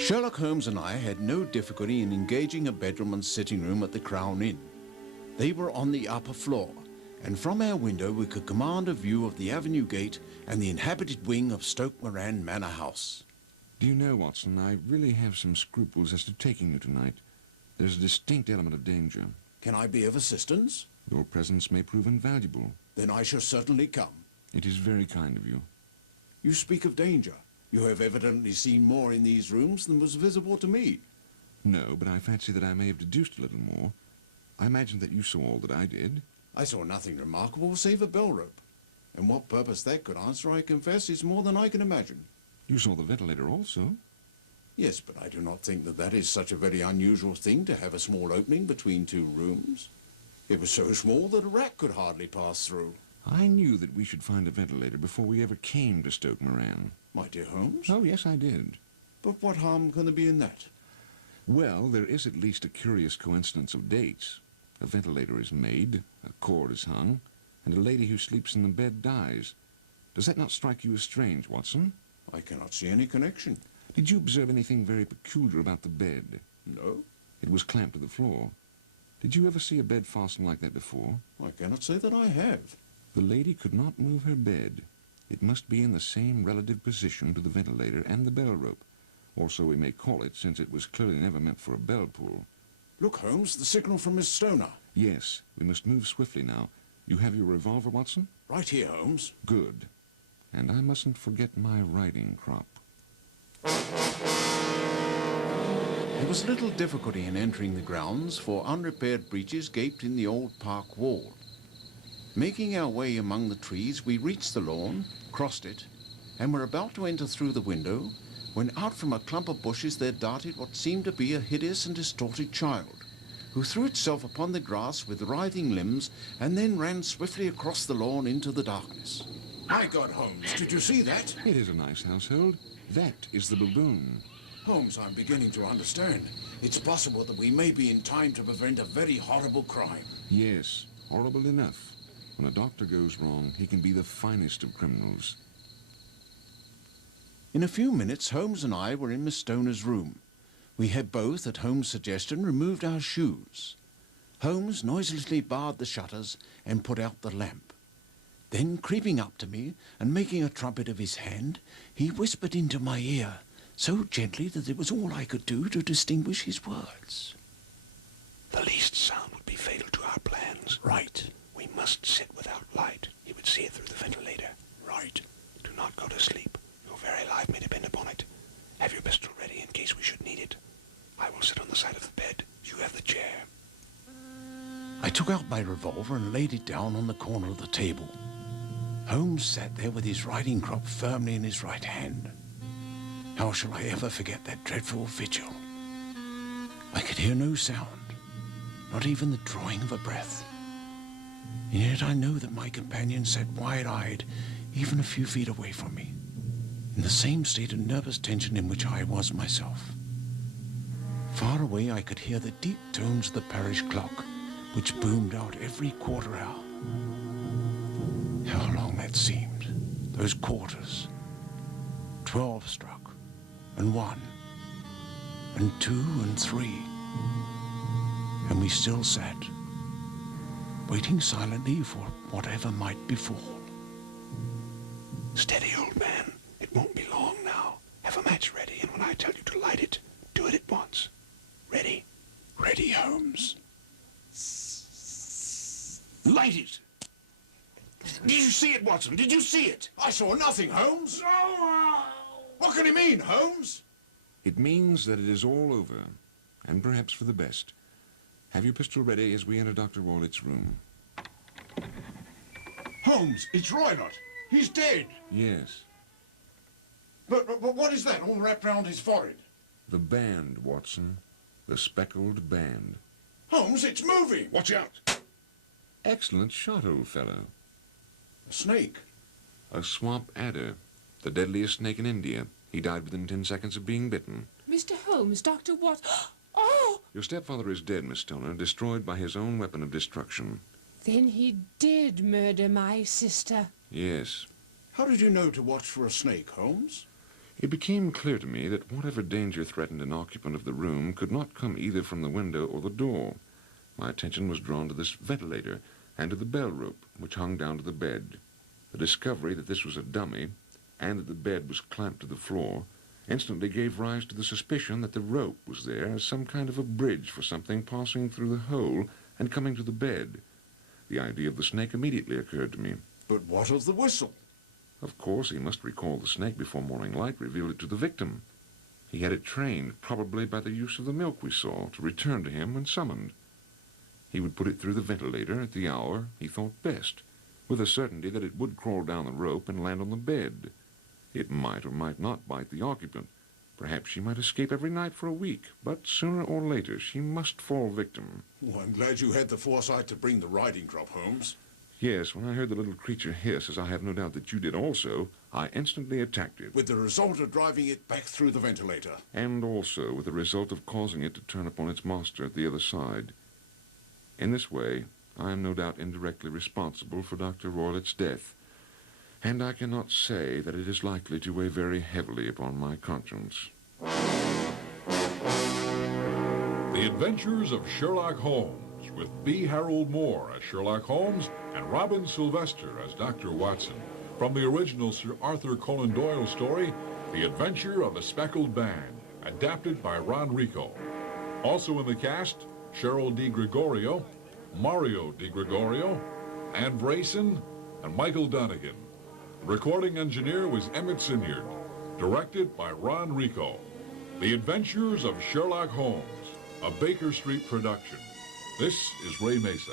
Sherlock Holmes and I had no difficulty in engaging a bedroom and sitting room at the Crown Inn. They were on the upper floor, and from our window we could command a view of the avenue gate and the inhabited wing of Stoke Moran Manor House. Do you know, Watson, I really have some scruples as to taking you tonight. There's a distinct element of danger. Can I be of assistance? Your presence may prove invaluable. Then I shall certainly come. It is very kind of you. You speak of danger. You have evidently seen more in these rooms than was visible to me. No, but I fancy that I may have deduced a little more. I imagine that you saw all that I did. I saw nothing remarkable save a bell rope. And what purpose that could answer, I confess, is more than I can imagine. You saw the ventilator also. Yes, but I do not think that that is such a very unusual thing to have a small opening between two rooms. It was so small that a rat could hardly pass through. I knew that we should find a ventilator before we ever came to Stoke Moran. My dear Holmes? Oh, yes, I did. But what harm can there be in that? Well, there is at least a curious coincidence of dates. A ventilator is made, a cord is hung, and a lady who sleeps in the bed dies. Does that not strike you as strange, Watson? I cannot see any connection. Did you observe anything very peculiar about the bed? No. It was clamped to the floor. Did you ever see a bed fastened like that before? I cannot say that I have. The lady could not move her bed. It must be in the same relative position to the ventilator and the bell rope, or so we may call it, since it was clearly never meant for a bell pull. Look, Holmes, the signal from Miss Stoner. Yes, we must move swiftly now. You have your revolver, Watson? Right here, Holmes. Good. And I mustn't forget my riding crop. There was little difficulty in entering the grounds, for unrepaired breaches gaped in the old park wall. Making our way among the trees, we reached the lawn, crossed it, and were about to enter through the window, when out from a clump of bushes there darted what seemed to be a hideous and distorted child, who threw itself upon the grass with writhing limbs and then ran swiftly across the lawn into the darkness. My God, Holmes, did you see that? It is a nice household. That is the baboon. Holmes, I'm beginning to understand. It's possible that we may be in time to prevent a very horrible crime. Yes, horrible enough. When a doctor goes wrong, he can be the finest of criminals. In a few minutes, Holmes and I were in Miss Stoner's room. We had both, at Holmes' suggestion, removed our shoes. Holmes noiselessly barred the shutters and put out the lamp. Then, creeping up to me and making a trumpet of his hand, he whispered into my ear, so gently that it was all I could do to distinguish his words. The least sound would be fatal to our plans. Right. We must sit without light. He would see it through the ventilator. Right. Do not go to sleep. Your very life may depend upon it. Have your pistol ready in case we should need it. I will sit on the side of the bed. You have the chair. I took out my revolver and laid it down on the corner of the table. Holmes sat there with his riding crop firmly in his right hand. How shall I ever forget that dreadful vigil? I could hear no sound, not even the drawing of a breath. And yet I know that my companion sat wide-eyed, even a few feet away from me, in the same state of nervous tension in which I was myself. Far away I could hear the deep tones of the parish clock, which boomed out every quarter hour. How long that seemed, those quarters. 12 struck, and 1, and 2, and 3. And we still sat, waiting silently for whatever might befall. Steady, old man. It won't be long now. Have a match ready, and when I tell you to light it, do it at once. Ready? Ready, Holmes. Light it! Did you see it, Watson? Did you see it? I saw nothing, Holmes. What can it mean, Holmes? It means that it is all over, and perhaps for the best. Have your pistol ready as we enter Dr. Wallett's room. Holmes, it's Roylott. He's dead. Yes. But what is that all wrapped round his forehead? The band, Watson. The Speckled band. Holmes, it's moving. Watch out! Excellent shot, old fellow. A snake. A swamp adder. The deadliest snake in India. He died within 10 seconds of being bitten. Mr. Holmes, Dr. Watson. Oh! Your stepfather is dead, Miss Stoner, destroyed by his own weapon of destruction. Then he did murder my sister. Yes. How did you know to watch for a snake, Holmes? It became clear to me that whatever danger threatened an occupant of the room could not come either from the window or the door. My attention was drawn to this ventilator and to the bell rope which hung down to the bed. The discovery that this was a dummy and that the bed was clamped to the floor instantly gave rise to the suspicion that the rope was there as some kind of a bridge for something passing through the hole and coming to the bed. The idea of the snake immediately occurred to me. But what of the whistle? Of course, he must recall the snake before morning light revealed it to the victim. He had it trained, probably by the use of the milk we saw, to return to him when summoned. He would put it through the ventilator at the hour he thought best, with a certainty that it would crawl down the rope and land on the bed. It might or might not bite the occupant. Perhaps she might escape every night for a week, but sooner or later she must fall victim. Well, I'm glad you had the foresight to bring the riding crop, Holmes. Yes, when I heard the little creature hiss, as I have no doubt that you did also, I instantly attacked it. With the result of driving it back through the ventilator. And also with the result of causing it to turn upon its master at the other side. In this way, I am no doubt indirectly responsible for Dr. Roylett's death, and I cannot say that it is likely to weigh very heavily upon my conscience. The Adventures of Sherlock Holmes, with B. Harold Moore as Sherlock Holmes and Robin Sylvester as Dr. Watson, from the original Sir Arthur Conan Doyle story, The Adventure of a Speckled Band, adapted by Ron Richo. Also in the cast, Cheryl Di Gregorio, Mario Di Gregorio, Ann Brayson, and Michael Donegan. The recording engineer was Emmett Sinyard, directed by Ron Richo. The Adventures of Sherlock Holmes, a Baker Street production. This is Ray Mesa.